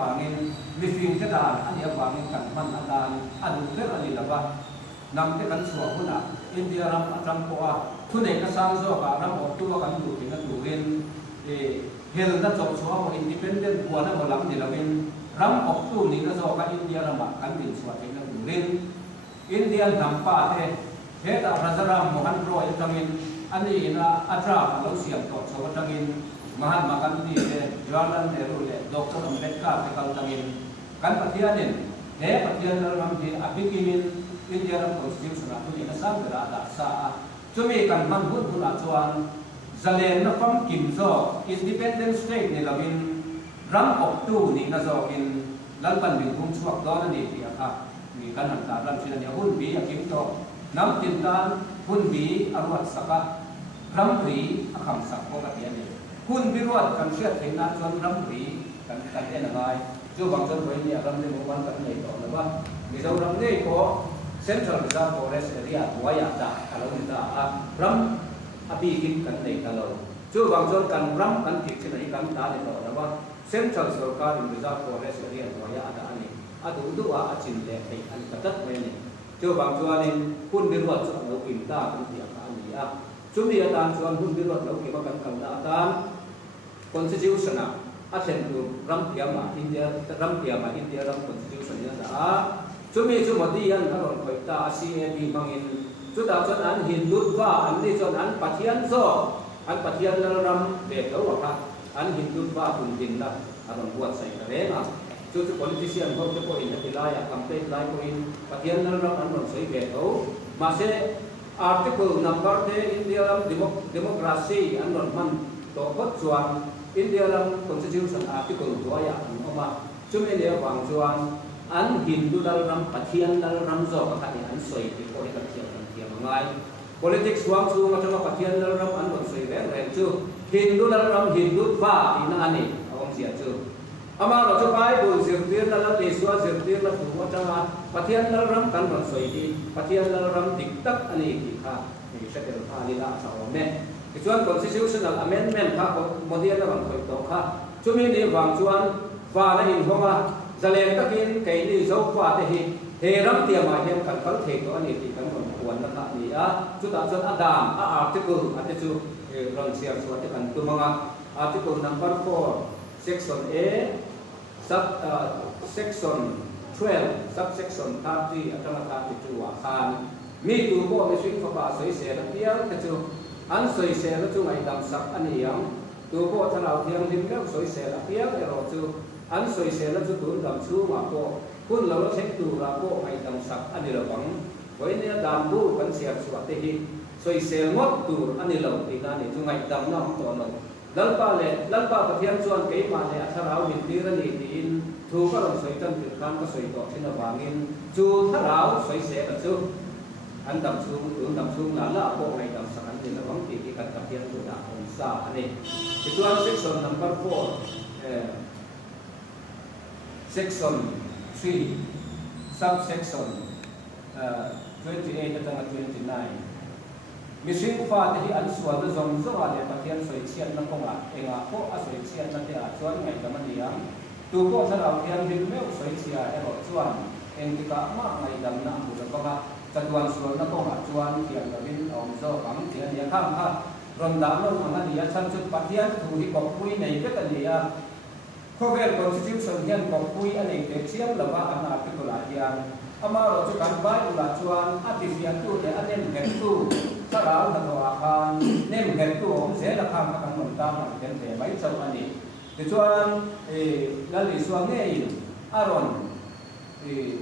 bangin living ka dan ani bangin kan man adan adu le ani lawa nam te kan suwa huna India ram atram ko a thune ka sang zo ka ram o tu kan du tin du rin hel da chok suwa mo independent ko na mo lam ni lawin ram ok tu ni ka zo ka India ram kan din suwa tin du rin India nam pa te he ta rajaram mohan ro tamin ani na atra lo siam to so tangin Mahatma Gandhi le Jawaharlal Nehru le Dr. Ambedkar ke kal tangin kan pathianin he pathian ram di abikimin India ram constitution atu ni sang da da sa chumi kan man hun la chuan zalen na fam kim zo independent state ni lawin ram ok tu ni na zo in lalpan bin hum chuak do na ni ti a ni kan han ta ram chin ni hun bi a kim to nam tin dan hun bi arwat saka ram pri akham sak ko ka tian ni hun bi ruat kan sia thein na chuan ram pri kan en ngai chu bang chon boi ni ram ni mo wan kan nei to la ba mi zo ram nei ko Central Reserve Forest Area waya da kalau kita ram api hit kan nei kalau chu bang chon kan ram kan tik chin ai kan ta ni to la ba Central Sarkar Reserve Forest Area waya da ani adu du a achin le ai an katat me ni chu bang chuan in hun bi ruat chu lo kim ta kan ti ka ani a chu mi atan chuan hun bi ruat lo ki ba kan kan da atan constitution a then tu ram piama India ram constitution ya da chu mi chu modi an aron khoi ta CAB bangin chu ta chuan an Hindu wa an ni chuan an pathian zo an pathian ram be lo wa an Hindu wa kun din la aron buat sai ka re ma chu politician ho te ko in hilaya campaign lai ko in pathian ram an ron sai be lo ma se article number te India ram democracy an ron man to ko chuan India ram constitution article to ya an ma chu mi le wang chuan an Hindu dal ram pathian dal ram zo ka ni an soi ti ko ka tiam ngai politics wang chu ma chama pathian dal ram an ron soi re chu Hindu dal ram Hindu fa ina ani awang sia chu ama ro chu pai bul sir tir la le suwa sir tir la tu wa chama pathian dal ram kan ron soi ti pathian dal ram dik tak ani ki kha ni sekel pha ni la sa ne chuan constitutional amendment kha modi na bang khoi to kha chu mi ni wang chuan fa na in honga zalen takin kai ni zo fa te hi he ram tia ma hem kan kal the to ani ti kan kon kuan na kha ni a chu ta chuan adam a article ate chu ron sia chu ate kan tu manga article number 4 section A section 12 subsection 30 atama 32 wa khan mi tu ko mi swing fa pa soi se la tiang ta chu an soi se la chu ngai dam sak ani yang tu ko tharau thiang lim le soi se la tiang ero chu an soi se la chu tur dam chu ma ko kun lo la thek tu ra ko ngai dam sak ani lo bang wei ne dam bu kan sia chu ate hi soi se ngot tur ani lo ti na ni chu ngai dam na to lo lalpa pathian chuan ke ma le atharau min ti ra ni tin thu ka ron soi tan tir kan ka soi to thina wangin chu tharau soi se ka chu an dam chu la la ko ngai dam sak an ni la bang ti ki kan pathian tu da on sa ani chuan section number 4 section 3 subsection 28 to 29 Missing fa te hi an sual na zong zo ale pathian soi chian na konga enga ko a soi chian na te a chuan ngai kaman niang tu ko tharau hian hin meu soi chia ero chuan eng ti ka ma ngai dam na mu la konga chatuan sual na konga chuan hian ka bin om zo ang ti an ya kham kha ron da no anga ni ya chan chu pathian thu hi ko pui nei te ka ni ya Cover constitution hian ko pui ani te chiam la ba an article a hian ama ro chu kan bai ula chuan ati fian tu te anem hen tu sarau na to akan nem hen tu om se la kham ka kan mon ta ma ken te mai chau ani ti chuan gali suang nge in aron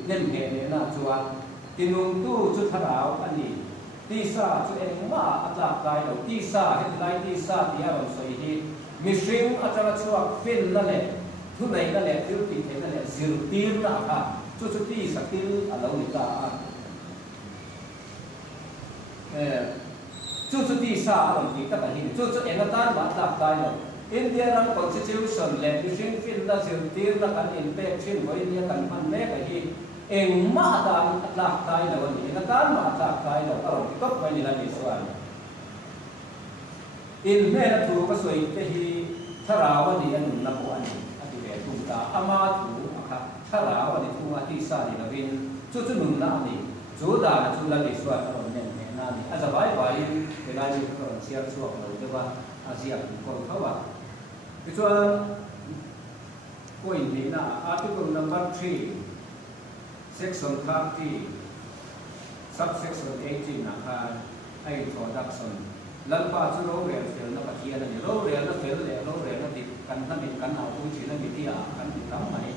nem he ne na chuan tinung tu chu tharau ani ti sa chu en ma atla kai lo ti sa het lai ti sa ti aron soi hi mishring atara chuak fin la le thu nei la le tir ti the la le zir tir na kha chu ti sakil alo ni ta chu ti sa ron ti ta hi chu en ta ba ta kai lo India ram constitution le mishring fin la zir tir la kan in pe chin voi ni kan man me ka hi eng ma ta atla kai lo ni en ta ma ta kai lo aro top vai ni la ni swan in me na thu ka soi te hi tharawa ni an na ko ani ati ve tu ta าอามาถูครับถ้าเราวันนี้ทุ่งที่ซาดินาวินจุดนุ่นน้ำนี่จุดด่านจุดละลิสว่าเราเนี่ยนั่นนี่อาจจะไปเวลาอยู่ก็เชียร์ช่วงเราจะว่าอาเซียนคนเขาว่าคือว่าpoint ni na article number 3 section 30 subsection 18 na ka ay introduction lan pa chu ro re fel na pathian ni ro re na fel le ro re na dik kan na min kan au tu chi na mi dia kan ti tam mai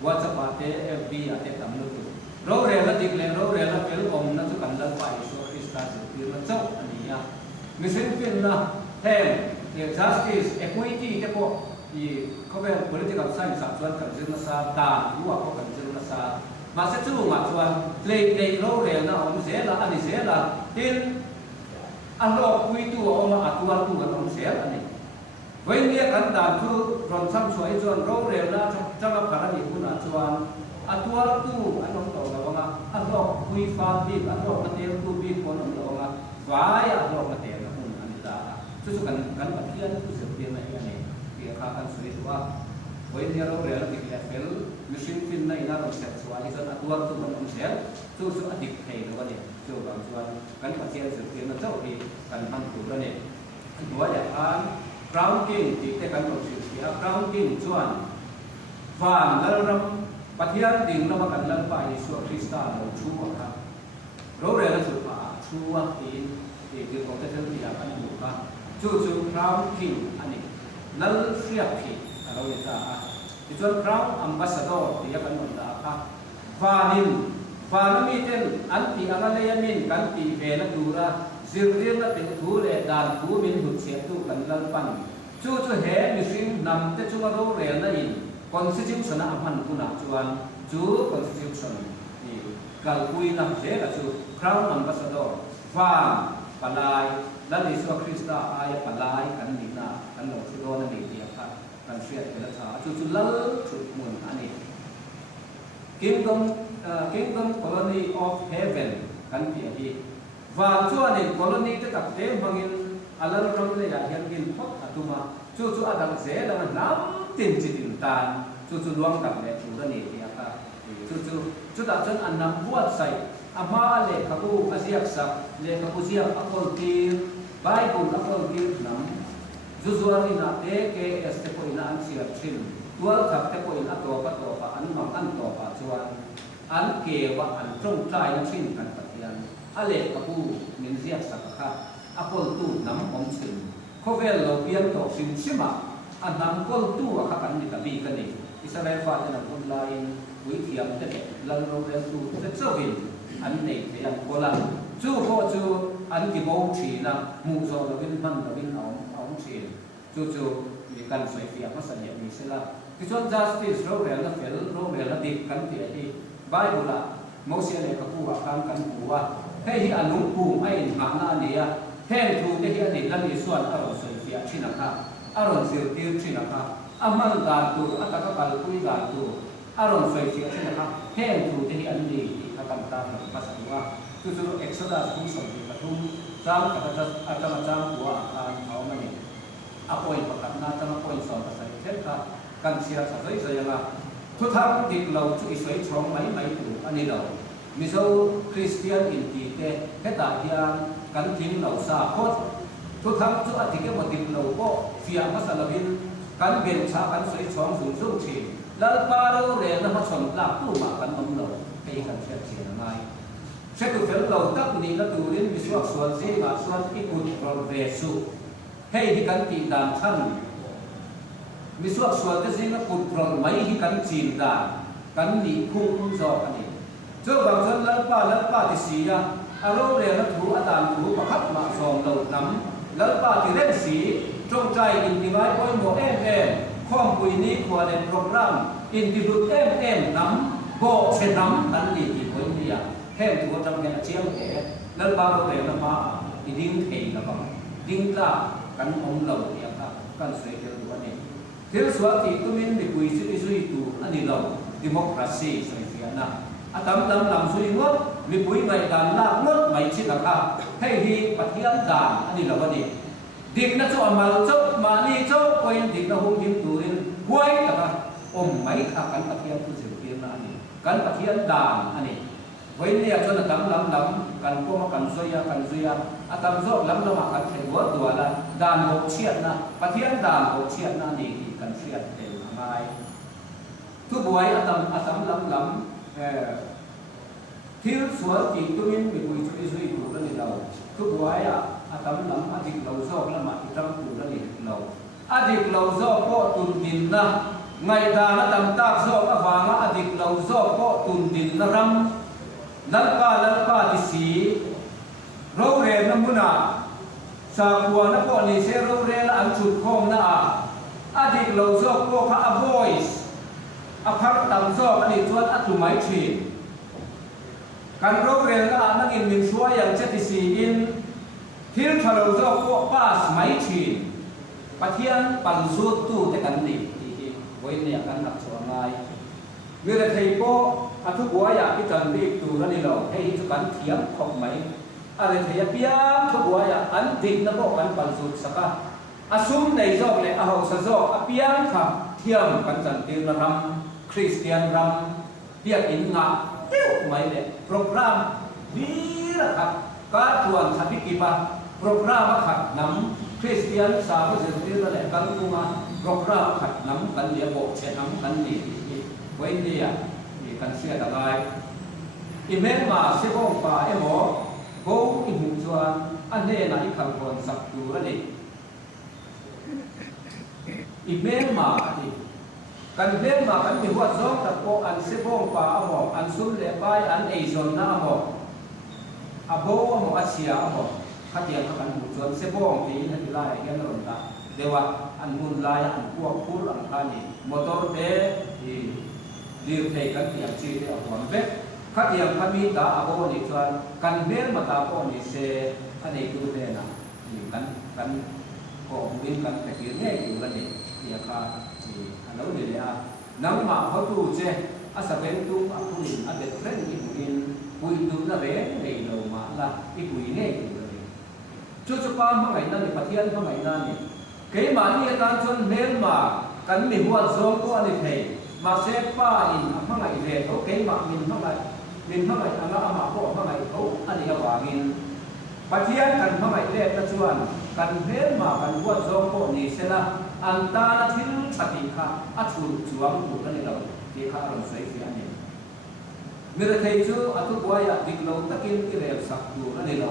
whatsapp ate fb ate tam lu tu ro re na dik le ro re na fel om na chu kan lan pa isu krista chu ti na chau ani ya mission pin na hem justice equity te ko i cover political science chuan kan zin na sa ta ruwa ko kan zin na sa ma se chu ma chuan le ro re na om zela ani zela tin anlo pui tu oma atual tu kan om zel ani when dia kan dan tu ron sam chuai chuan ro re na changa parani kuna chuan atual tu anom to lawanga anlo pui fa bi anlo matel tu bi ko nom lawanga vai anlo matel na kun ani da chu kan pathian tu se pe mai ani kan sulit wa when dia ro re dik level machine pin na ina ro set chuan izan atual tu man om zel chu adik thei lo ani chu bang chuan kan pathian se pe na chau hi kan ham tu la ne wa ya an grounding ti te kan ro chi ya grounding chuan van lal ram pathian ding na kan lan pa Yesu Krista lo chu wa ka ro re la chu pa chu wa in ti ko te thel ya kan du ka chu grounding ani lal siap hi aro ita chuan crown ambassador ti kan mon da ka vanami ten anti angale yamin kan ti vela dura zirdir na te thu le dan thu min hu che tu kan lal pan chu he mission nam te chu ro re na in constitution a man kuna chuan chu constitution ni kalpui nam je la chu crown ambassador palai dan Yesus Kristus aya palai kan ni na kan lo chu do na ni dia ka kan sia ke la tha chu lal chu mun ani kingdom colony of heaven kan ti hi wa chuan in colony te tak te bangin alal ram le ya hian gin phot atuma chu adang ze dang nam tin chitin tan chu luang tak le chu da ni dia ka chu da chen an nam buat sai ama le khabu asiak sak le khabu sia akol tir bible akol tir nam zuzuan ina AKS te ko ina an sia thin tual thak te ko ina to pa an mang an to pa chuan an ke wa an trong trai na thin kan pathian ale khabu min sia sak kha akol tu nam om chin khovel lo pian to sim sima an nam kol tu kha kan ni ta bi kan ni Israel fa na online wi thiam te lan ro le tu te chawin an nei te an kola chu ho chu an ki bo thi na mu zo lo bin man lo bin ong thi chu ni kan soi fia ma san ya ni sela ki chon justice ro re la fel ro re la dik kan ti ai bible la Moses le ka pu wa kan pu wa he hi anung pu ai ma na ni ya hen thu te hi ani lan ni suan a ro soi fia thina kha aron zir tir thina kha amal da tu ataka kal pui da tu aron soi fia thina kha hen thu te hi an ni ka kan ta ma sa wa chu exodus pu so ti ka thum jam ka ta atama jam wa an au ma ni apoi pakat na tama poi so ta sai thet ka kan sia sa sai sai la thu thang dik lo chu i soi chong mai tu ani lo mi so Christian in ti te he ta hian kan thing lo sa khot thu thang chu a ti ke mo dik lo ko fia ma sa labin kan ben cha kan soi chong su su thi lal pa ro re na ma chon la tu ma kan om lo pe kan sia chi na mai se tu fel lo tak ni la tu rin mi suak suan se ma suan ikut ro ve su hei hi kan ti dan than mi suak suan te se na kut ro mai hi kan chin dan kan ni khung zo ani chu bang chan lal pa ti si ya aro re na thu adan thu pakhat ma som lo nam lal pa ti ren si trong trai in ti mai poi mo khom pui ni khwa le program in ti lut nam bo che nam kan ni ti poi ni ya hem thu tam ke chiang ke lal pa ro re na ma ti ding thei na ba ding la kan om lo ya ka kan soi ke du ani thil suwa ti tumin ni pui sui tu ani lo democracy soi fia na atam lam sui ngot mi pui mai dan la ngot mai chi ka ka hei hi pathian dan ani lo ani dik na chu amal chok ma ni chok point dik na hum him turin huai ka ไหมค่ะกันปะเทียนคือเสียงเทียนนะนี่กันปะเทียนด่านอันนี้ไว้เนี่ยจนตำลำกันก็มากันซอยกันซอยอาตำโซลำมากันเห็นว่าตัวละด่านหกเชียดนะปะเทียนด่านหกเชียดนะนี่กันเชียดเป็นอะไรทุกบวยอาตำลำที่สวนจีตุมินมีบุยช่วยดูกันนี่เราทุกบวยอาตำลำอาทิตย์เราโซกละมาอีกตั้งดูกันนี่เราอาทิตย์เราโซกก็ตุนดินนะไงดานะตำตากโซกอฟางอาทิตย์เราโซกก็ตุนดินนะรำลัลกาที่สีเราเรียนน้ำมุนาสาบัวนักนี่เสเราเรียนอันชุดคมนะอาทิตย์เราโซกก็พระอโวยส์อภัรตำโซกอันนี้ชวนอัตุไมชีการเราเรียนละนักอินมินช่วยอย่างเช่นที่สีอินที่เราโซกก็ป้าสไมชีปะเทียนปันสุดตู้แต่กันนี่ไว้เนี่ยกันหนักส่วนไงเมื่อไทยก็อาทุกวัยอยากที่จะรีบดูนั่นนี่เราให้ทุกการเถียงขบไหมอะไรไทยเปียทุกวัยอันดิ่งนะพวกกันปันสุดสักอาซุ่มในโลกเลยอาหงสะโซกเปียค่ะเทียมกันจันทร์รำคริสเตียนรำเปียอินงาเตี้ยวไหมเนี่ยโปรแกรมดีนะครับการตรวจสถิติปะโปรแกรมขัดน้ำคริสเตียนสาวเสรีนั่นแหละกันกูมาโปรแกรมขัดน้ำกันเดียบเช็ดน้ำกันดีไว้เนี่ยมีกันเสียดายอีเมลมาเสียบ้องป่าเอหมอโบ้อีหุ่นชวนอันนี้นะอีขังคนสักดูแล้วนี่อีเมลมาดิกันเมลมากันมีหัวซ้อมตะโกอันเสียบ้องป่าหมออันซุ่มเล็บใบอันเอชนน้าหมออาโบ้หมออาเซียหมอขัดเดียงกันหุ่นชวนเสียบ้องที่นั่นที่ไล่ยันรอนตาเดี๋ยวอันหุ่นไล่อันพวกพูดอันท่านี่มอเตอร์เดดีลเทกันเตียงชีเดียวหัวเบ็ดขัดเตียงพมีตาอาโบนิชวนกันเบลมาตาโบนิเซอันนี้ดูเดนะกันก็วิ่งกันแต่เกี่ยงเนี่ยอยู่กันนี่เดียค่ะอันนั้นเดียน้ำมาเขาดูเจอาศัยเป็นตุ้มอาคุยอาเด็ดเล่นอีกวินคุยตุ้มนั่นเองในเรามาละอีคุยเนี่ยอยู่กันนี่จุดจุดปานเมื่อไหร่นั่นนี่ปะเทียนเมื่อไหร่นั่นนี่เกี่ยมานี่การชนเบลมากันมีหัวโซ่ตัวนี่เทมาเซฟป้าอินเมื่อไหร่เด็กเขาเกี่ยมามินเมื่อไหร่อันนั้นอามาโคเมื่อไหร่เขาอันนี้ก็ว่ามินปะเทียนกันเมื่อไหร่เด็กตะชวนกันเบลมากันหัวโซ่ตัวนี่เสละอันตาทิ้งปฏิฆาอัศว์จวงบุตรนี่เราที่ข้าเราใส่เสียนี่เมื่อเทจูอัตุบวยดิกเราตะกินที่เรียบสักดูนี่เรา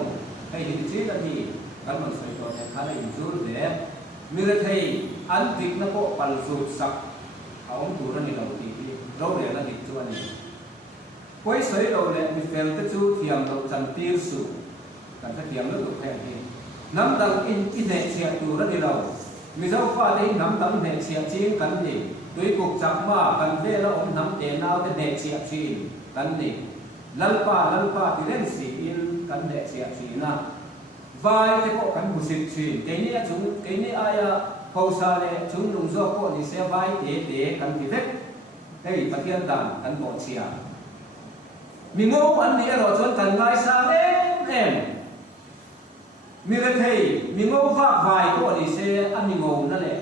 ให้ดิจิตนี่กันมันใส่ตัวเนี่ยข้าได้ยินจูเด็กเมื่อเทอันดิกนักก็ปัลสุดสักเอาดูนี่เราที่เราเรียนดิกจวนนี่พอยใส่เราเนี่ยมีเฟลตะจูเทียมเราจันทีสุกันตะเทียมเราถูกแทนที่น้ำดังอินเนเชียดูนี่เรามีเจ้าฟ้าได้น้ำดำเนเชียจีนกันนี่ด้วยกุกจับมากันเวลาอมน้ำเตนเอาแต่เนเชียจีนกันนี่ลัลปาที่เล่นสีอินกันเนเชียจีนนะวายที่พวกกันบุษย์จีนเกนี้จุงเกนี้อายาพาวซาเลจุงลุงโซ่พวกนี้เสียไว้เตะกันที่เล็กเฮ้ยปะเทียนดันกันหมดเชียมีงูอันนี้เราชวนกันไงซาเอ็มมีเรื่องที่มีงูฝากไว้ก็ดีเสียอันมีงูนั่นแหละ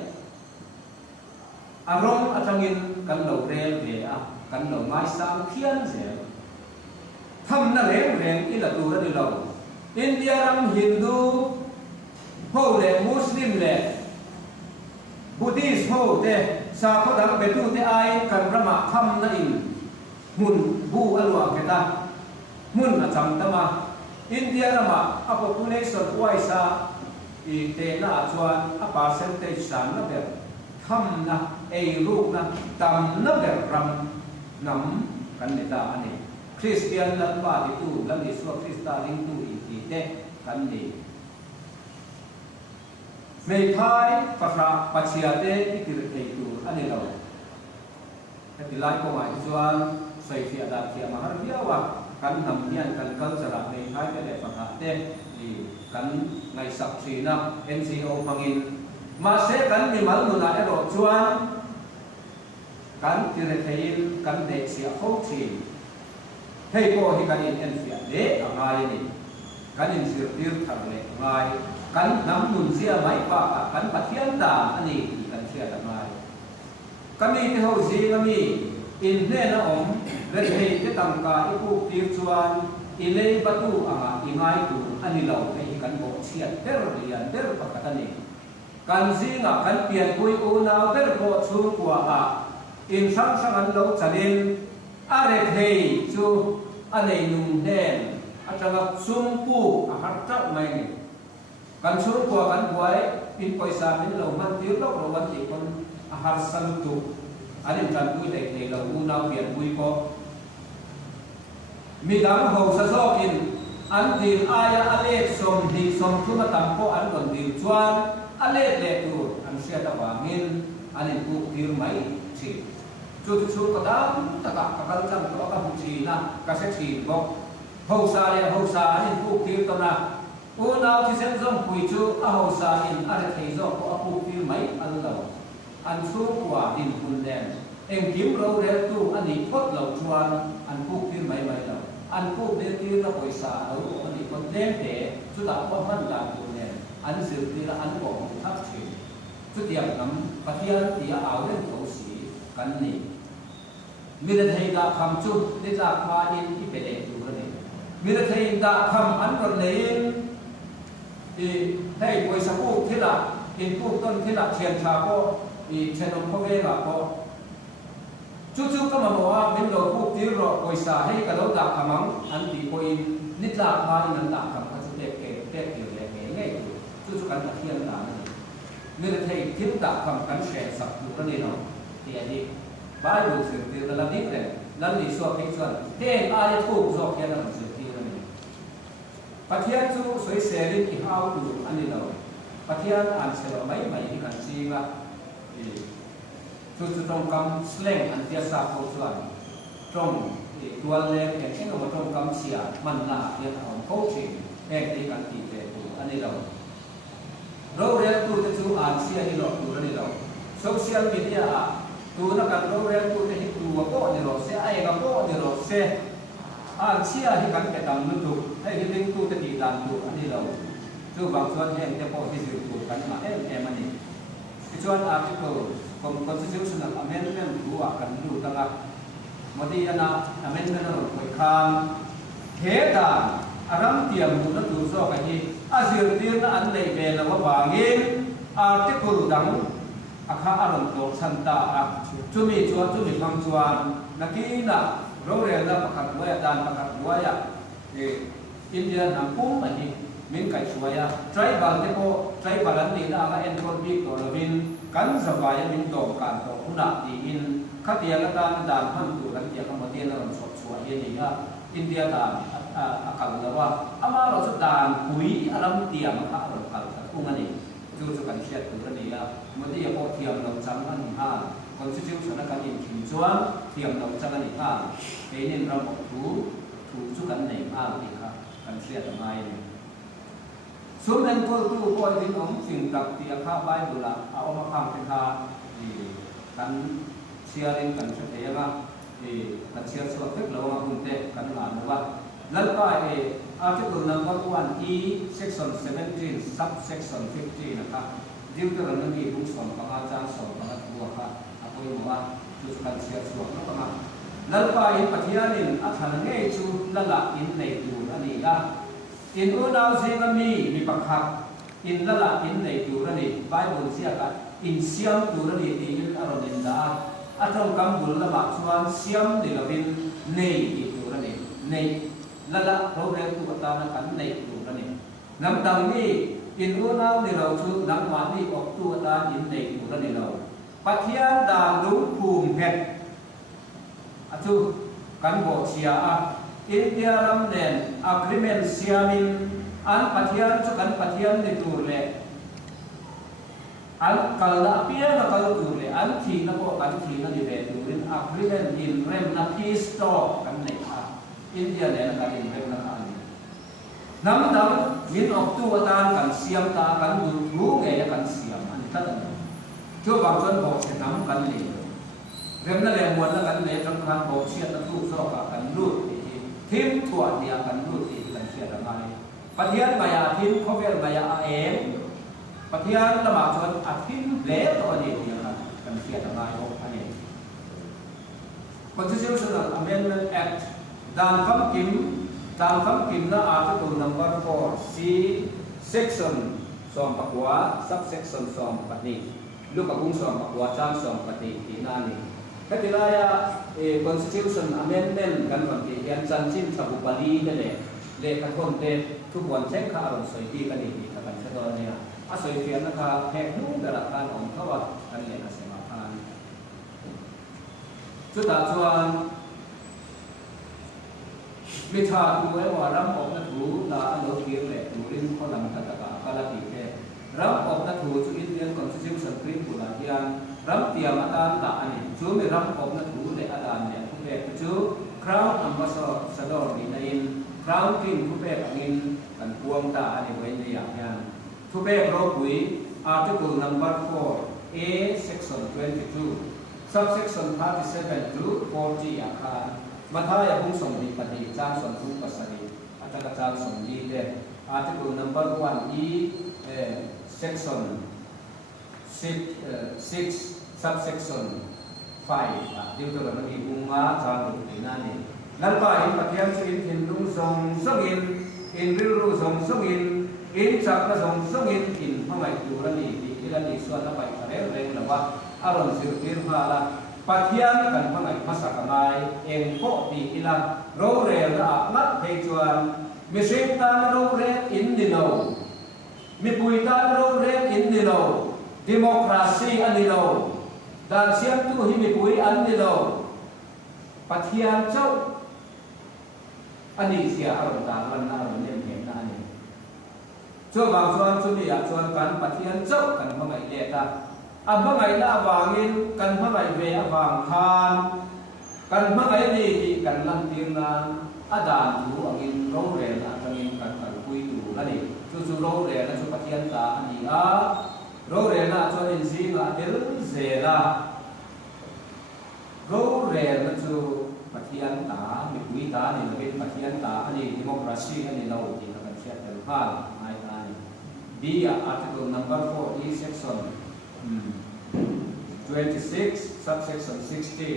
อารมณ์อัตงินกันเหล่าเรียนเดียกันเหล่าไม้สามเขียนเสียทำนั่นเองอีหลักดูนั่นเราอินเดียรัมฮินดูโฮเล่มุสลิมเล่บุติสโฮเตสาขดังเบตุเตไอกันประมาทำนั่นอินมุนบูอลวงเกตามุนอาจารย์ตมาอินเดียรัมอาพกุเนสต์ไวซาอีเตน่าชวนอาปาเซนเตชันนั่นเองทำนะไอ้ลูกนะตำนับแบบรำน้ำกันในตาอันนี้คริสเตียนลันบาดิตูลันดิสวคริสตาลิงตูอีกเด็กกันนี้ไม่ทายภาษาปัจเจียเตอีกเรื่องตูอันนี้เราที่ไล่ก็หมายถึงว่าใส่เสียดาเสียมหาวิทยาว่ากันนำเนียนกันกัลสระในทายก็ได้ภาษาเตที่กันในสับสีนะ NCO พังอินมาเสกันมีมันมุนาเอโรชวนกันที่เรียนกันเด็กเสียเขาทีให้โก้ที่กันอินเอ็นเสียเด็กอะไรนี่กันอินเสียดิร์ทำเล็กอะไรกันน้ำมุนเสียไม่ปากกันปะเทียนด่าอันนี้กันเสียทำไม ก็มีที่เขาซีก็มีอินเน่นะองเรื่องที่ตั้งกาอีกูตีชวนอิเลย์ประตูอีไงตูอันนี้เราให้กันบอกเชียร์เดร์เรียนเดร์ประกันนี้การซีงกันเปลี่ยนคุยอูนาวเดร์บอกชูกว่าอินสังสังเราจะเรียนอะไรให้ชูอันนี้นุ่มแดงอาจารย์ซุ่มปูหัดจับไม่กันชูกว่ากันไว้อินปอยสามินเรามันที่เราวันที่คนหัดสรุปตัวอันนี้การคุยแต่ในเราอูนาวเปลี่ยนคุยก็มีดังหัวสะโซกินอันดีอายาอเล็กสมดีสมทุมาตั้งโปอันก่อนดีชวนอเล็กเล็กตัวอันเสียตะวางินอันนี้กูดีไหมชีจุดชุดก็ได้ตะกะกันจังตัวกับชีนะกษัตริย์บอกหัวสาเลยหัวสาอันนี้กูดีตัวนะอูน่าที่เส้นจงคุยจูอาหัวสาอินอะไรที่จงก็กูดีไหมอันเราอันสู้กว่าดินคุณแดงเองกิมเราเรียกตัวอันนี้พดเราชวนอันกูดีไหมเราอันกูเดินที่เราไปสาเราอันนี้คนเดินเตะสุดท้ายว่ามันดังตัวเนี่ยอันสื่อที่เราอันบอกทักษิณสุดเดียวกันปฏิญาณที่เอาเรื่องเขาสีกันนี่มีแต่ให้ดาคำจุดได้จากมาอินที่เป็นเอกอยู่นี่มีแต่ให้ดาคำอันคนนี้ให้บริษัทผู้ที่ละอินผู้ต้นที่ละเชียนชาก็เชนนพเวกก็จู่ๆก็มาบอกว่าเป็นเราพวกที่รอคอยสาให้กับเราดักขมังอันที่คอยนิดละมาอินันดักขมังจะเด็กเด็กเล็กง่ายจู่ๆกันตะเคียนด่านี่เราใช้ทิ้งดักขมังกันแฉสับอยู่กันนี่เนาะที่อันนี้บ้านอยู่สิ่งที่เราดิบเลยนั่นนี่ส่วนที่ส่วนเท่อายถูกส่วนแค่นั้นสิ่งที่เราเนี่ยปะเทียนจู่สวยเสรีที่เอาอยู่อันนี้เราปะเทียนอ่านเสร็จไม่ที่กันซีว่าจุดตรงคำ slang อันที่สาบส่วนตรงตัวเล็กอย่างเช่นว่าตรงคำเสียมันหนาเรื่องของ coaching เองที่การตีเตะตัวอันนี้เราเรียนตัวจะจู่อ่านเสียที่เราตัวนี้เรา social media ตัวนักการเราเรียนตัวจะให้ตัวก็เนี่ยเราเสียไอ้ก็เนี่ยเราเสียอ่านเสียที่การแก่ดำนึกดูให้เรื่องตัวจะตีดำตัวอันนี้เราจู่บางส่วนเองจะพอที่จะตัวกันมามันนี่ส่วนอาร์ติเคิลconstitutional amendment ดูกันดูตั้งแต่เมื่อที่นะ amendment เราคุยข้ามเหตุการณ์อารมณ์เทียมดูนั่นดูซ้อกันที่อาศัยเรื่องนั้นในเวลาว่าบางเอง article ดังอาคาอารมณ์ตัวสันตาจุมีชวนฟังชวนนักกีฬาเราเรียนแล้วประกาศว่าด้านประกาศว่าอินเดียนำพุ่งอันนี้มินไก่ช่วยtribal ที่พอ tribal นี่นะว่า entropic ตัวเราบินกันสบายมินตรงการตัวคุณะดีอินขัดเดียร์ด้านพันตัวกันเดียร์ขโมยเราสดช่วยนี่นะอินเดียด้านอาการเราว่าอามาเราสุดด้านคุยอารมณ์เตียมอาเราขัดอุ้งอันนี้จู่ๆกันเชียร์ตัวนี้นะเมื่อที่พอเทียมเราจังอันนี้constitution การอินขิงชวนเทียมเราจังอันนี้เป็นเราบอกถูกกันในนี่ครับกันเชียร์ทำไมส่วนนั้นก็ตู้ก็ที่น้องสิ่งตักที่ข้าใบบุระเอามาทำเป็นข้ากันเชียร์เล่นกันเฉยๆว่ากันเชียร์สวัสดิ์เรามาคุณเตะกันหลานว่าแล้วก็article number 1 E section 17 subsection 50นะครับดิวเตอร์นั้นมีผู้สอนของอาจารย์สอนของตัวครับเอาไปบอกว่าจุดกันเชียร์สวัสดิ์แล้วก็มาแล้วก็ปฏิญาณอัฐานเงยจูละละอินในดูอันนี้ละอินอุณาเซก็มีปักขับอินละละอินในตัวนี้ไบเบิลเสียกันอินเสียมตัวนี้ที่อินอารมณ์นินดาอัตรงคำบุลละบาชวนเสียมที่เราเป็นในตัวนี้ในละละเราเรียนตัวตานักันในตัวนี้น้ำดังนี้อินอุณาที่เราชื่อน้ำมันนี้ออกตัวตาอินในตัวนี้เราปฏิญาณดาลุงภูมิเพชรอัตุกันบอกเสียอินเดียรำเดนอักริเมนเซียมินอันปฏิญาณจุกันปฏิญาณในตัวเลยอันกัลลาเปียนกัลตัวเลยอันที่นับว่ากันที่นั่นอยู่ในตัวนี้อักริเมนอินเรมนักพีสโตกันในอินเดียเนี่ยนะครับอินเรมนักอันนี้น้ำดำมินออกตัวตานกันเสียมตากันดูรู้ไงกันเสียมอันนี้ท่านช่วยบางส่วนบอกเสียน้ำกันเลยเริ่มนั่นแหละมวลแล้วกันเลยสำคัญบอกเชียร์ตั้งรูปซ้อกันรูปทีมถั่วเดียวกันรูปที่กันเชียร์ทำไมปฏิญาณมายาทีมเขาเรียกมายาปฏิญาณละหมาดชนอาทิตย์เล็กตัวนี้เดียวกันเชียร์ทำไมอันนี้ Constitutional Amendment Act ดานคำกิมนะ Article Number 4 C Section 2 ปักวา Subsection 2 ปัดนี้ลูกกับกุ้ง2 ปักวาจ้าง2 ปัดนี้ที่นั่นนี่ก็ที่ไรConstitution Amendment กันวันที่ยันจันทร์ชินทับุปลีนั่นแหละเลขาคนเตทุกวันเช็คข่าวสวยดีกันดีกันกันเช่นตัวเนี่ยอาศัยเพียงนะครับแหกนู้นแต่ละการของเขาว่ากันเลยนะเสมาพานชุดตาชวนวิชาตัวว่ารำออกนัถูลาโลเกียร์แหละถูรินเขาหลังตะกะกาลติแค่รำออกนัถูชุดอินเดียนคอนสติทิวชั่นครีมกุลาเทียนรำเตียมอาการตาอันนี้ชูไม่รำออกนัถูเลยอาการเนี่ยทุกแบบชูคราวอัมบาสดอร์ดีนัยคราวกินทุกแบบอันนี้กันพวงตาอันนี้ไว้ในอย่างนี้ทุกแบบเราคุย Article Number 4 A Section 22 Subsection 37 to 40 อาคารมาท้ายพุ่งส่งดีปฏิจ้างส่วนพุ่งปัสสาวะอาจารย์จ้างส่งดีเด็ด Article Number 1 E Section 6 Subsection 5เดี๋ยวจะเราอีกมุ่งมาจางดูดีนั่นเองนั่นก็อินปฏิญาณสินหินรุ่งส่งส่งอินริรุส่งส่งอินจักรส่งส่งอินเมื่อไหร่ดูแล้วนี่ที่แล้วนี่ส่วนละไปเร็วเร็วหรือว่าอารมณ์สิริพาละปฏิญาณกันเมื่อไหร่มาสักการะเองก็ดีที่ละโรเรลละนัดเฮจวนมิเชตานโรเรลอินดิโนมิปุยตานโรเรลอินดิโนดิโมคราซีอันดิโนดานเสียงตู้ฮิมิปุยอันดิโนปฏิญาณเจ้าอันนี้เสียอารมณ์ต่างวันอารมณ์เนี่ยเห็นนั่นเองช่วงบางส่วนช่วงนี้ช่วงการปฏิญาณเจ้ากันเมื่อไหร่เด็ดละอันเมื่อไหร่ละวางินกันเมื่อไหร่เวอวางทานกันเมื่อไหร่ดีกันลันเตียงนานอาดานดูอังินโรเรลอันนี้กันคุยดูนั่นเองช่วงโรเรลช่วงปฏิญาณตาอันนี้โรเรลช่วงอินซีงเดลเซล่าโรเรลช่วงปฏิญาณตามีคุยตาเนี่ยเป็นปฏิญาณตาอันนี้ดิโมคราซีอันนี้เราที่กันเชื่อถือผ่านไอ้ตานี่ B Article Number 4 E Section 26 Subsection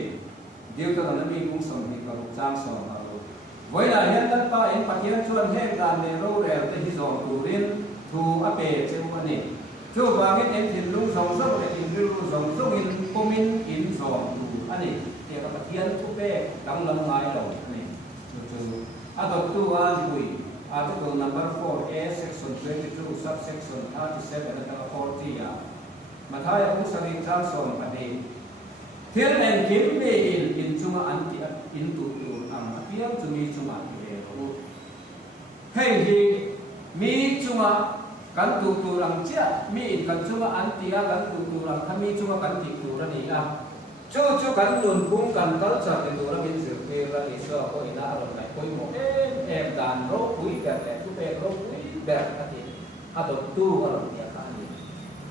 16 เดี๋ยวจะต้องมีกุ้งส่งให้กับจ้างส่งเราไว้ละเห็นตั้งแต่เอ็นปฏิญาณชวนให้การในโรเรลที่ส่งตูรินทูอเปเจ้าวันนี้ช่วงวางเอ็นถิ่นลุงส่งส่งอินริลุงส่งส่งอินโคมินอินส่งตูอันนี้เกี่ยวกับปฏิญาณทุกเป้ดังลำไม้เราเนี่ยจู่อาตัวตัวคุย Article Number 4 A Section 22 Subsection 37 and 40 มาท้ายผู้สริจ้างส่งประเดี๋ยวเทียนแอนกิมเมอินจุมาอันที่อินตุตุอัมเทียนจุมีจุมาเอรูเฮ้ยมีจุมากันตุตุรังเจ้ามีกันจุมาอันที่กันตุตุรังถ้ามีจุมากันติตุรันนี่ละจู่ๆกันนุนพุ่งกันกัลชาติตุรังเป็นสิ่งเปรย์อิสระก็อินาอารมณ์ไหนก็ยิ่งเอ็มดานโรคุยแบบทุกเปรย์โรคุยแบบนั้นอาตัวตู้อารมณ์เนี่ยกัน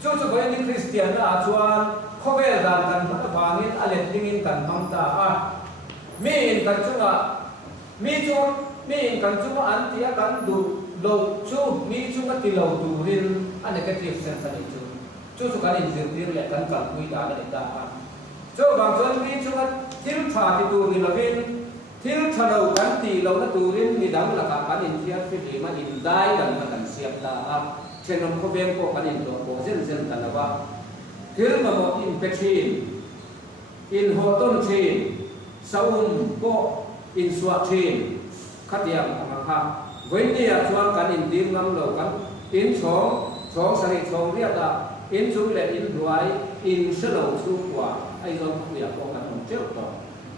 จู่ๆคนนี้คริสเตียนอาจวนเขาเวลดานกันมาฟังอินอะไรดิ้งอินกันบางตามีอินกันจุมามีอินกันจุมาอันที่กันดูโลจู่มีจุมาที่เราดูรินอันนี้ก็ที่เซนส์นี่จู่ๆกันอินสิ่งที่เรียกกันกันคุยกันอะไรต่างจู่บางส่วนมีจุมาที่รู้ชาที่ดูรินเราเป็นที่รู้ชาเรากันที่เราก็ดูรินมีดังหลักการอินที่ฟิลิปมันอินได้ดังกันเสียบตาเช่นเราเขาเบ่งพวกกันอินตัวโบเส้นกันแล้วว่าที่เราบอกอินเปชีนอินโฮต้นชีนซาอุมก็อินสวาชีนขัดยังนะครับเว้นเนี่ยชวนกันอินดินน้ำเหลวกันอินสองสนิทสองเรียกอินสุเลอินรวยอินเสลวสูงกว่าไอ้เราเรียกพวกกันเจ้าต่อ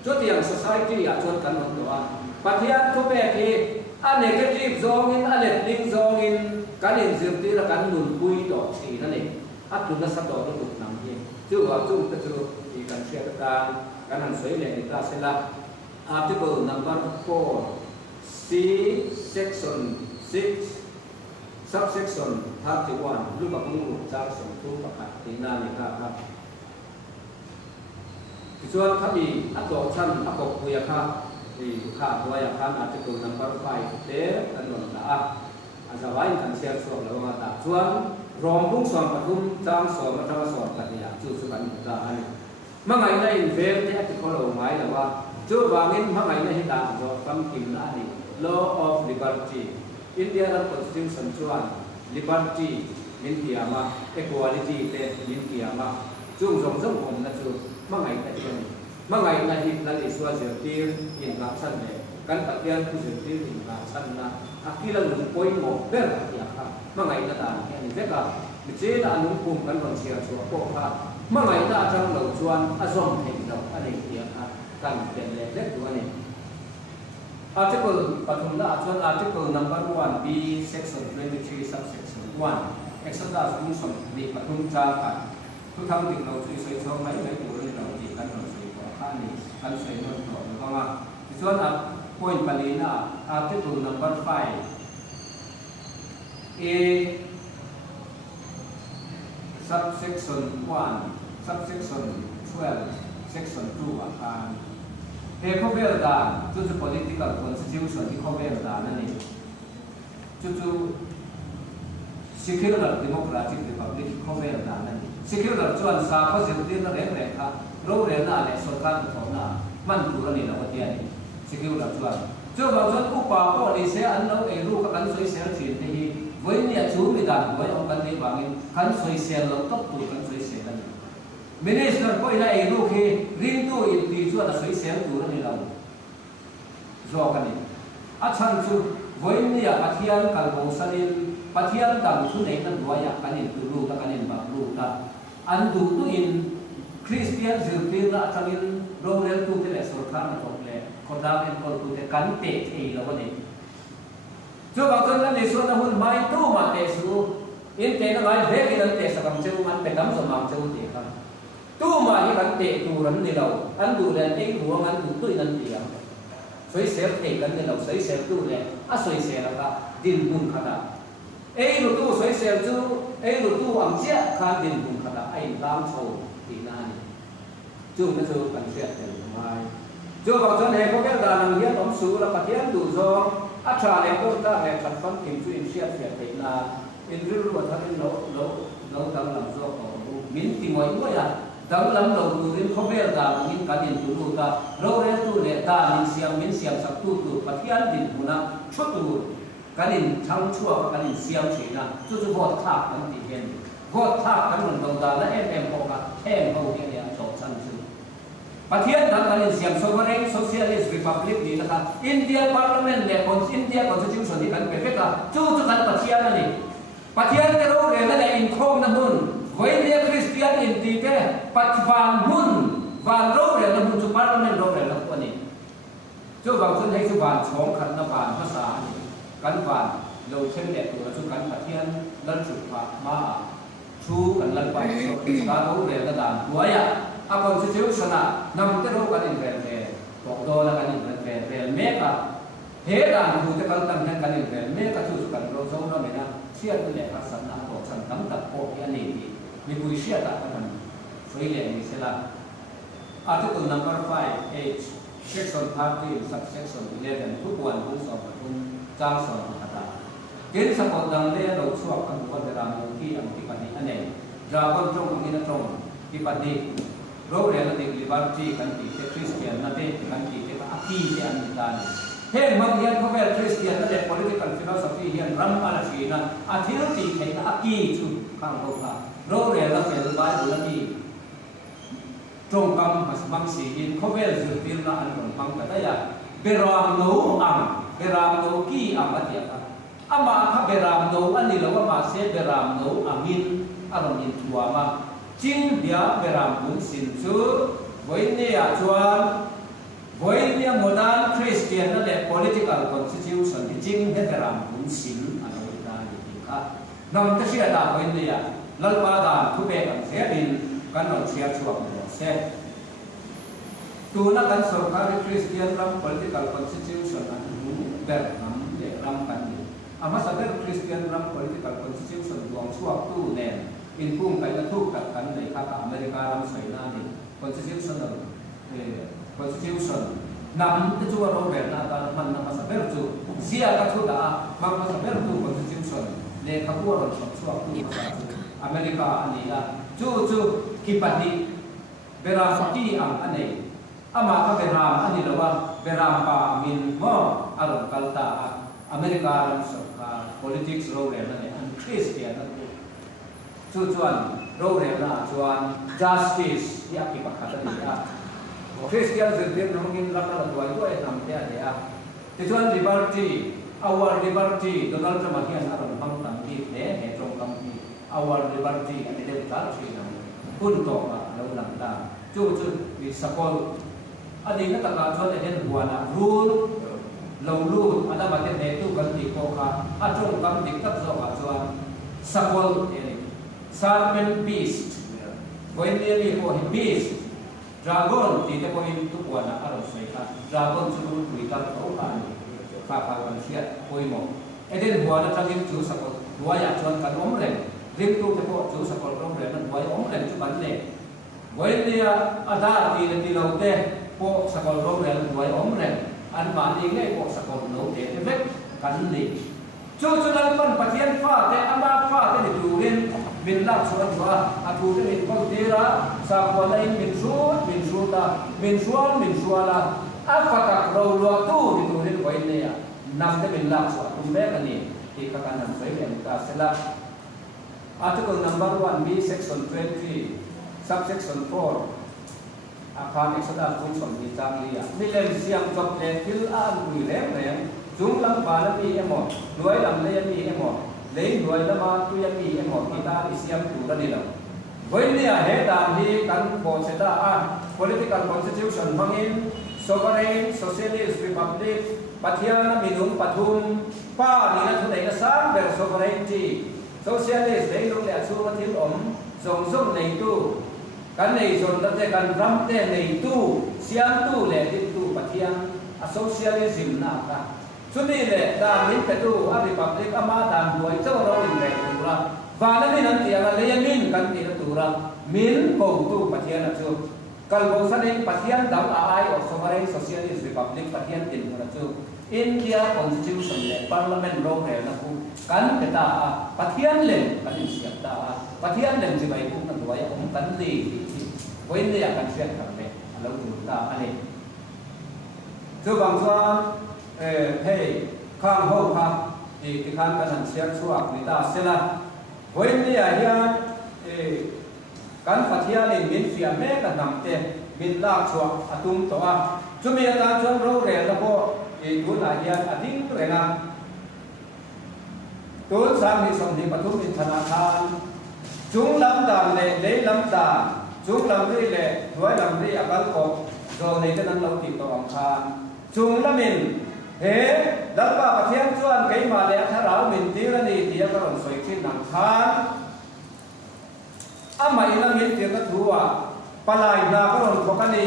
จุดอย่าง society ชวนกันหมดตัวปฏิญาณทุกแบบที่อันนี้ก็จีบซองอินอันนี้ลิงซองอินการอินสิบที่ละกันหนุนคุยต่อสีนั่นเองอัดตุนสัตว์ต่อระบบนำเองจู่ว่าจู่ก็จู่อีกันเชียร์การนั้นสวยเลยในตาเสละ Article Number 4 C Section 6 Subsection 31รูปแบบรูปจากสมทุกประกาศที่หน้าในครับส่วนถ้ามีอัตโตชั้นอัตโตคุยค่ะที่ข้าตัวอย่างข้า Article Number 5เตะกันหนุนละอาจจะไว้กันเชียร์ส่วนแล้วมาตัดส่วนรอมพุ่งสอนปฐุมจ้างสอนมัธยมสอนปฏิญาณจู่สุกันได้ ma ngai na in ver te article o mai la wa chu wangin ma ngai na hi da zo kam kim na ni law of liberty India constitution chuan liberty min kiama equality te min kiama chung jong jong om na chu ma ngai na chen ma ngai na hi na li swa je tir in la chan le kan ta kian ku je tir in la chan na akila lu poi mo ber ya ka ma ngai na ta ni ve ka mi che na nu kum kan ron sia chu ko ka ma ngai na chang lo chuan a zom thei lo ani ya ka kan pen le le tu ani article pathumna chuan article number 1b section 23 subsection 1 exodus function ni pathum cha ka tu thang ding lo chui sei chong mai mai tu ni lo ti kan ron sei ko ka ni kan sei no to ko ma chuan a point palina article number 5 a subsection 1 subsection 12 section 2 akan he cover dan tu political constitution di cover dan ni tu secular democratic republic cover dan ni secular chuan sa ko zin na rek rek kha ro re na le sarkar tho na man tu ra ni la wa tia ni secular chuan chu ba chuan upa ko ni se an lo e ru ka kan soi sel chin te hi voi ni chu mi dan voi ong kan ni bangin kan soi sel lo top tu kan soi sel ni minister ko ina e ru khi ring tu in ti chu da soi sel tu ra ni la zo kan ni a chan chu voi ni ya pathian kal bo sanin pathian dam thu nei nan duaya kanin tu ru ta kanin ba ru ta an du tu in Christian zirtir na changin rorel tu te le sarkar na tok le kodam en kol tu te kan te ei lo ni jo ba kan le so na hun mai tu ma te su in te na mai ve ki dan te sakam cheu man te kam so mam cheu te ka tu ma ni kan te tu ran ni lo an du le te ruang an du tu nan ti am soi sel te kan ni lo soi sel tu le a soi sel ka din bun khada ei ru tu soi sel chu ei ru tu am chia khan din bun khada ai lam chou ti na ni chu na chu kan sia te mai chu ba chon he ko ke da nang hian om su la pathian du zo a tra le ko ta he chan fam kim chu in sia sia te na in ru ru tha in lo dang lam zo ko min ti moi mo ya dang lam lo tu rin ko ver da min ka din tu lu ta ro re tu le ta min siam sak tu pathian din huna chu tu kanin chang chua kanin siam china chu chu bo tha kan ti hen bo tha kan ron lo da la em ko ka em ho ke ya cho chan chu pathian dan kanin siam sovereign socialist republic ni la India parliament le India constitution ni kan pe ka chu kan pathian ni pathian te ro re la in khom na mun voi ne Christian in ti te patwan mun van ro re na mun chu parliament ro re la ko ni chu bang chun hai chu ban chong khat na banภาษาkan ban lo chen le tu chu kan pathian lan chu pa ma chu kan lan pai so ka ro re la dan tuaya a constitution na nam te ro kan in re re to do la kan in re re me ka he dan tu te kan tan kan in re me ka chu kan ro zo no me na sia tu le ka san na ko san tam tak ko ya ni mi bu sia ta kan foi le ni se la article number 5 h section 13 subsection 11 ทุกวันผู้สอบประทุมจ้างสอนคาเกณฑ์สปอร์ตดังเล่เราชอบกันวันเวลาเมืองที่อังกฤษปฏิอันนี้ดราก้อนตรงนี้นะตรงที่ปฏิเราเรียนติลิบาร์จีกันที่คริสเตียนนั่นเองกันที่อาคีเดียนด้านเฮ้บางอย่างเขาเป็นคริสเตียนนั่นเอง political philosophy เฮียนรัมอาชีนะอาทิตย์ที่เห็นอาคีชุดข้างเราเรียนแล้วเป็นบาลีนี่ตรงกำมัสมังสีอินเขาเป็นสุดที่น่าอันตรงฟังกันได้ยังเบรามโนอัมเบรามโนกี้อัมอะไรกันอามาข้าเบรามโนอันนี้เราว่ามาเสเบรามโนอามินอารมณ์อินทัวมาจินเดียเบรามบุญสินซูวันนี้ชวนวันนี้โมเดิร์นคริสเตียนนั่นแหละ political constitution ที่จริงเบรามบุญสินอะไรต่างๆนี่ครับนำที่เชื่อได้วันนี้ลัลปาดาทุเบกันเสียดินกันเราเชื่อชัวร์เสร็จตัวนักการสอบการคริสเตียนรัม political constitution อันนี้แบบนั้นเดี๋ยวรัมกันอยู่อามาสักคริสเตียนรัม political constitution ดวงชัวร์ตู้เนี่ยอินพุ่งไปกระทุกกับกันในข้าอเมริการัมสวยนานี่ constitution นำที่ชัวร์เราแบบนั้นการมันนำมาสักจู่เสียกระทุกอ่ะมันมาสักจู่ constitution เนี่ยข้าพวกเราชัวร์ตู้ภาษาอเมริกาอันนี้ละจู่คิดปฏิ beram ti ang ane ama ka beram ani lawa beram pa min mo aron kalta America ram sa politics ro re na an Christian na chuan ro re na chuan justice ya ki pakhat ni a Christian zirtir namangin rakala duai nam te a ti chuan liberty our liberty Donald Trump hian aron hang tam ti ne he trong kam ti our liberty ani de ta chi nam kun to ma lo lang ta chu ni sakol ani na ta chuan hen huana rule lo lu ada ba te tu kan ti ko ka a trong kam ti tak zo ka chuan sakol ani serpent beast when nearly for him beast dragon ti te ko in tu huana aron sai ka dragon chu kui ta ko ka fa kan sia koi mo eden huana tangin chu sakol duaya chuan kan om ren rim tu te ko chu sakol rom ren nan duai om ren chu kan le when dia ada ti lo te ko sakol rom ren duai om ren an ma ni ngai ko sakol lo te vet kan ni chu lan pan pathian fa te ama fa te ni tu ren min la chuan wa a tu te ko te ra sa ko lai min su ta min suala a fa ka ro lo tu ni tu ren wai ne ya nam te min la chuan tu me kan ni ti ka kan nan sai len ka sela article number 1 b section 20 subsection 4 akan Exodus function di Tanglia milen siang job le fil an wi rem jung lam ba la mi emo duai lam le mi emo le duai la ma tu ya mi emo kita isiam tu la ni la voi ni a he dan hi kan ko seta a political constitution mangin sovereign socialist republic pathiana minung pathum pa ni na thunai na sang ber sovereignty socialist le lu le chu ma thil om zong nei tu kan nei zon la te kan ram te nei tu siam tu le dit tu pathian a socialism na ka chuni le da min pe tu a republic ama dan duai chaw ro in le tu ra va na min an ti ala le min kan ti tu ra min ko tu pathian a chu kal bo sa nei pathian dam a ai of sovereign socialist republic pathian tin ra chu India constitution le parliament ro re na ku kan pe ta pathian le kan siap ta pathian le ji bai ku na duai om kan li when they are considered correct allow to ta ale chu bang chuan hey khang ho kha ti khan kan han siap chuak ni ta sela when they are here kan pathian le min sia me kan nam te min la chuak atum to a chu mi ta chuan ro re la bo tu la hian ading re na tu sang ni som ni pathum in thana khan chung lam dan le lam dan chung lam ri le duai lam ri akal ko zo nei kan lo ti to ang khan chung lamin he dal ba pathian chuan kai ma le thara min ti ra ni ti ka ron soi khin nang khan ama ila min ti ka thuwa palai na ka ron ko ka ni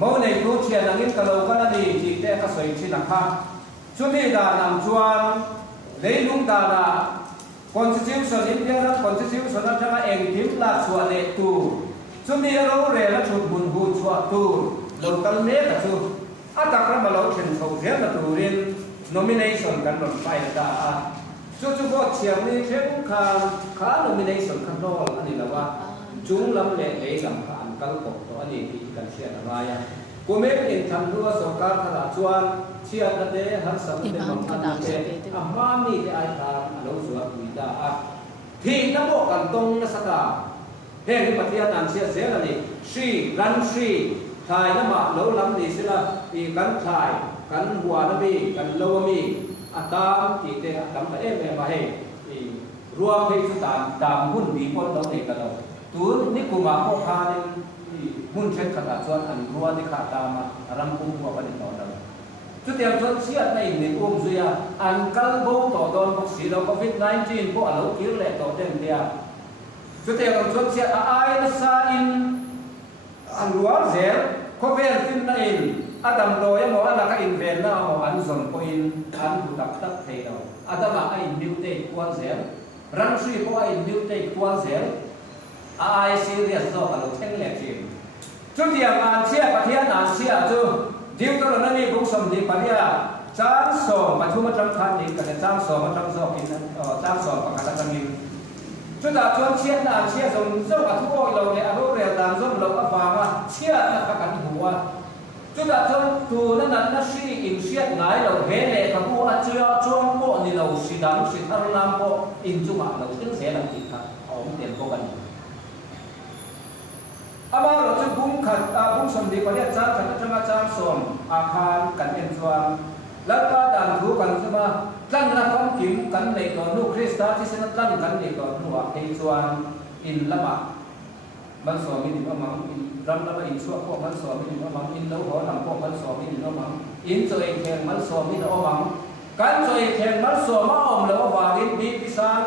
mo nei tu chian angin ka lo ka ni ti te ka soi khin nang kha chumi da nam chuan leilung da na constitution India constitution na thanga eng tim la chua le tu chumi ro re la chut bun hu chua tu local me ka chu atakra ma lo chen tho je na tu rin nomination kan ron pai da chu go chiam ni theng kha nomination kan ro ani la wa chung lam le lam ka an kal ko to ani ti kan sia na ya kumek in tham dua sarkar thara chuan chia ta de har sam de mam ta de amma mi de ai ta lo suwa kuida a thi na bo kan tong na sata he ni pathia tan sia se la ni shri ran shri thai na ma lo lam ni sila ti kan thai kan bua na mi kan lo mi ata ti te tam ta em ma he ruwa he su tam hun bi pon lo ne ka lo tu ni kuma ko kha ni mun chen kha ta chuan an ruwa ni kha ta ma ram kum ko ba ni to da chu tiang chuan siat nei ni zuya an kal bo to don bok si lo covid 19 ko alo kir le to den dia chu tiang chuan siat a ai na sa in an ruwa zer ko ver tin na in adam do ya mo ala ka in vel na mo an zon ko in an bu tak tak thei lo adama ai mutate kwal zer ran sui ko ai mutate kwal zer ai serious zo alo theng le chin chu tiang an sia pathian an sia chu diu to na ni bung som ni paria chang so ma thu ma tang khan ni ka chang so ma tang so kin chang so pa ka tang ni จุดอาชวนเชียนอาเชียส่งส่งอทุกข์เราเนี่ยอารมณ์เรียนตามส่งเราก็ฟังว่าเชียนนักกันหัวจุดอาชวนตัวนั้นนักชีอินเชียนไหนเราเห็นเลยกับผู้อาเชียช่วงโมนี่เราสิดังสิทารนามโมอินจุมาเราถึงเสียหลังติดค่ะเอาเตียนโกกันอามาเราจะบุ้งขัดบุ้งสมดีกว่านี้จ้าขัดจะมาจ้างสมอาคารกันเอ็นจวนแล้วก็ดังถูกันจะมาตั้งนักความกิมกันในก่อนลูกคริสต์ที่เสนอตั้งกันในก่อนลูกเอจวนอินละมามันสอนมินิมังอินรำละมาอินชั่วพวกมันสอนมินิมังอินแล้วหัวหลังพวกมันสอนมินิมังอินตัวเองแข่งมันสอนมินิมังการตัวเองแข่งมันสอนมาอมแล้วว่าดินดีพิสาน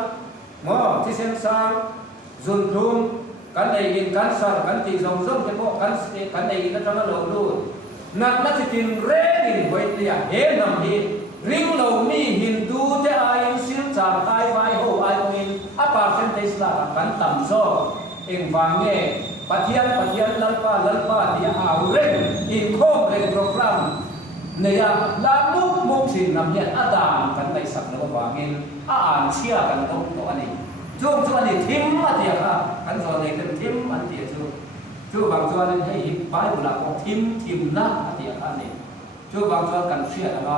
หมอที่เส้นสางจุนทุ่มกันในกินกันสารกันตีสองส้มจะพวกกันในกินกันจะมาหลงดูนักนักจิตเรนินไว้เดียเห็นนำดีริงเรามีฮินดูจะไอซิลจากไอไฟโฮไอโออินอัปาเซนเทสลากันต่ำโซเองฟังเง่ปะเทียนลัลปาที่เอาเร่งอินโคมเร่งโปรแกรมเนี่ยลามุกสินนำเนี่ยอาดามกันในสักแล้วฟังเงินอ่านเชื่อกันตรงตัวนี้ช่วงนี้ทิมมาเดียค่ะกันสอนเด็กกันทิมอันเดียช่วงบางช่วงให้หิบไปบุหรี่ทิมนะอันเดียค่ะนี่ช่วงบางช่วงกันเชื่ออะไร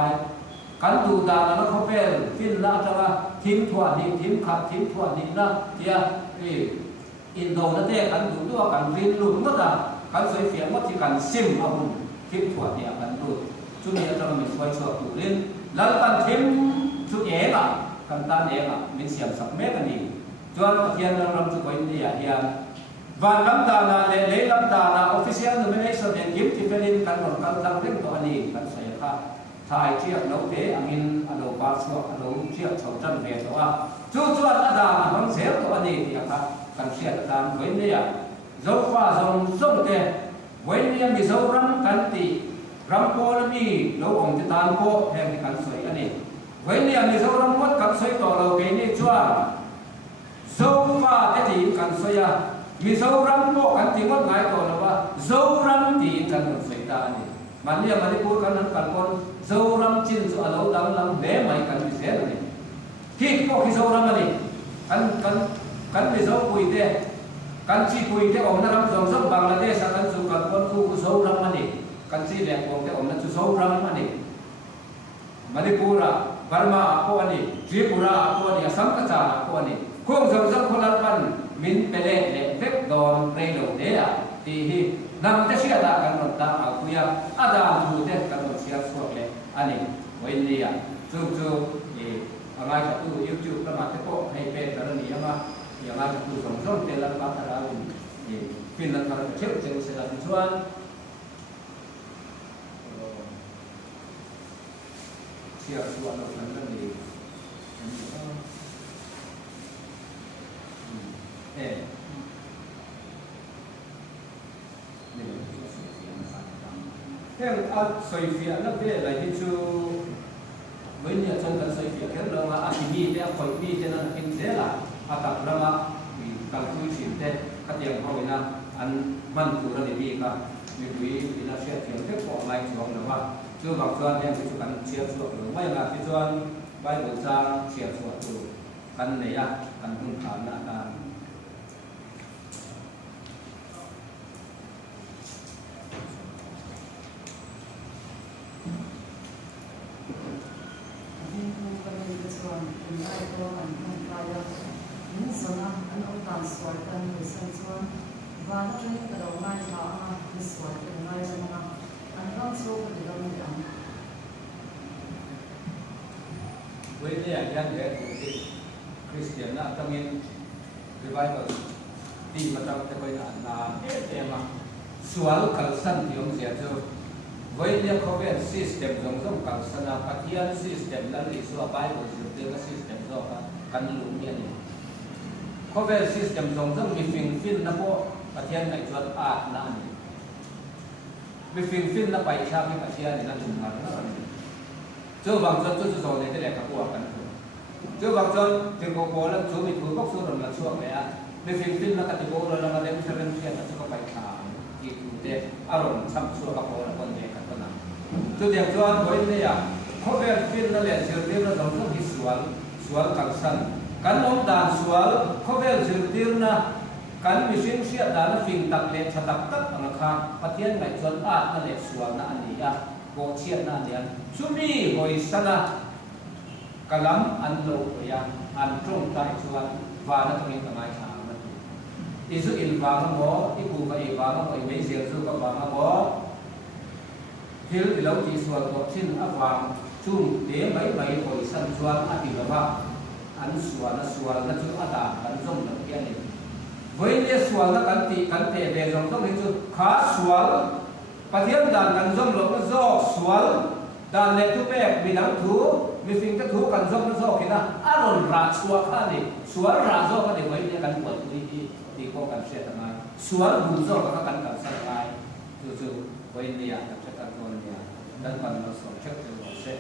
กันดูดาแล้วเขาเป็นฟินละจะว่าทิมถั่วนี่ทิมขัดทิมถั่วนี่นะเดียอินโดนั่นเองกันดูด้วยกันรินลุ่มก็ได้กันสวยเฟียงว่าที่กันซิมเอาทิมถั่วเนี่ยกันดูช่วงนี้เรามีช่วยช่วยดูรินแล้วกันทิมชุดเอ๋ละกันตาเอ๋ละมีเสียงสักเมกันนี่จวนเทียนเราจะไปนี่อย่างวันลำดานาเลลำดานาออฟฟิเชียลนู่นนี่ส่วนยิบที่เป็นกันหมดกันตั้งเรื่องตัวนี้กันใส่ค่ะถ่ายเทียบเราเตะอามินอโลบาสวกอโลเทียบชาวจันเวทว่าจู่จวนอาดามันเสียตัวนี้ที่ค่ะกันเสียตามเว้นเนี่ยโจฟ้าส่งเตะเว้นเนี่ยมีโจรำกันตีรำโพลมีเราองค์จะตานโพแห่งที่กันสวยอันนี้เว้นเนี่ยมีโจรำวัดกันสวยต่อเราเป็นนี่จวนโซฟาที่ตีกันสวยมีโซรัมโมกันที่วัดไงก่อนว่าโซรัมตีกันสวยตานี่มันเนี่ยมันได้พูดกันนั้นกันคนโซรัมจินสุอโลดังลังเบะไม่กันพิเศษนี่ที่พวกที่โซรัมนี่กันมีโซคุยเตะกันชีคุยเตะออกนั่งรับส่งบังละเทศกันสุกันคนคู่โซรัมนี่กันชีแหลกออกเตะออกนั่งโซรัมนี่มันได้พูดละบาร์มาอันนี้ทริปุระอันนี้สังกัจจาอันนี้คงส่งคนละปันมินเปเลเล็กเล็กโดนเปลโลเดียที่นำจะเชื่อได้กันหมดตาอาคุยอาดามดูเด็กกันหมดเสียส่วนเลยอันนี้วันนี้จู่อะไรกับตู้ยูทูบประมาณที่พวกให้เป็นกรณีว่าอย่างไรกับตู้ส่งส่งเตลันบัตรอะไรฟินแลนด์กันเชื่อเชื่อเสร็จแล้วชวนเชื่อชวนเราทั้งนั้นดีแค่เอาสวยเฟียแล้วเป็นอะไรที่ชูเหมือนเนี่ยชนกันสวยเฟียแค่เรามาอาชีพเนี่ยคอยมีเช่นนั้นเป็นเสียละอาตักเรามาการคุยสินเต้ขัดยังเขาเลยนะอันมันตัวเราดีก็มีวิธีน่าเชื่อถือแค่ปอกลายช่วงหรือว่าช่วงบางช่วงเนี่ยเป็นช่วงการเชื่อส่วนหรือไม่งานที่ช่วงใบบุษราเชื่อส่วนตัวกันเนี่ยกันทุ่งขานอาการว่าถ้าเป็นกระโดดไม้เขามีสวยเป็นไม้ใช่ไหมครับอันต้องสู้กับเราไม่ได้เว้ยเนี่ยยันเด็กคริสเตียนนะต้องมีรีไวเวอร์ที่มาจากจะไปอ่านนาเต็มมาสวรรค์ขันสันที่องเสียจูเว้ยเนี่ยเขาเป็นซิสเต็มตรงตรงขันสันปัจจัยซิสเต็มนั่นเองส่วนไปก็คือเรื่องซิสเต็มก็กันลุ่มเนี่ยเขาเป็นซิสเต็มตรงตรงมีฟินนะพวกประเทศในส่วนอาดนั่นมีฟินแล้วไปชาติประเทศนี่นั่นถึงมันเจ้าบางส่วนจุดโซนในที่แหลกกับพวกกันเจ้าบางส่วนถึงโกโก้แล้วชูมีถูกพวกส่วนเราช่วงไหนอ่ะมีฟินแล้วก็ติโก้เรามาเล่นเรื่องเทียนแล้วก็ไปทางที่ดูเด็กอารมณ์ซ้ำชั่วกับโก้แล้วคนเด็กกันก็นั่งจุดเดียวส่วนไว้เนี่ยเขาเป็นฟินแล้วแหละเชื่อเรื่องเราต้องที่สวนกังสัน กันอมดานสวลเขาเวลจิรติรนะกันมีสิ่งเสียดานฟิงตักเล็ดฉตักตักอันค่ะปะเทียนไงจนอาดนั่นเล็ดสวลนั่นอันนี้อ่ะโกเชียนนั่นเนี่ยชุมีหอยสนะกะลัมอันโลกยาอันตรงใจสวลวานะตรงนี้ก็ไม่ช้ามันอิสุอินวานะโมอิกูกับอีวานะโมอิเมเซียสุกับวานะโมฮิลเราจีสวลตัวชิ้นอักวางชุ่มเดี๋ยวไม่หอยสันสวลอธิบะอันสวลนั่นจุดอาดากันส่งหลังเกียนี่วันนี้สวลนั่นกันตีกันเตะเบจงต้องเห็นจุดขาสวลปะเทียมด่านกันส่งหลังก็โซ่สวลด่านเล็กทุกแบบมีหนังถูมีฟิงก็ถูกันส่งก็โซ่กินนะอารมณ์ราสวลข้านี่สวลราโซ่ก็เดี๋ยววันนี้กันเปิดดีก็กันเสียทำไมสวลบุญโซ่ก็กันกันสลายจู่ๆวันนี้อยากจะกันตัวนี้ดันมันเราส่งเช็คตัวเสร็จ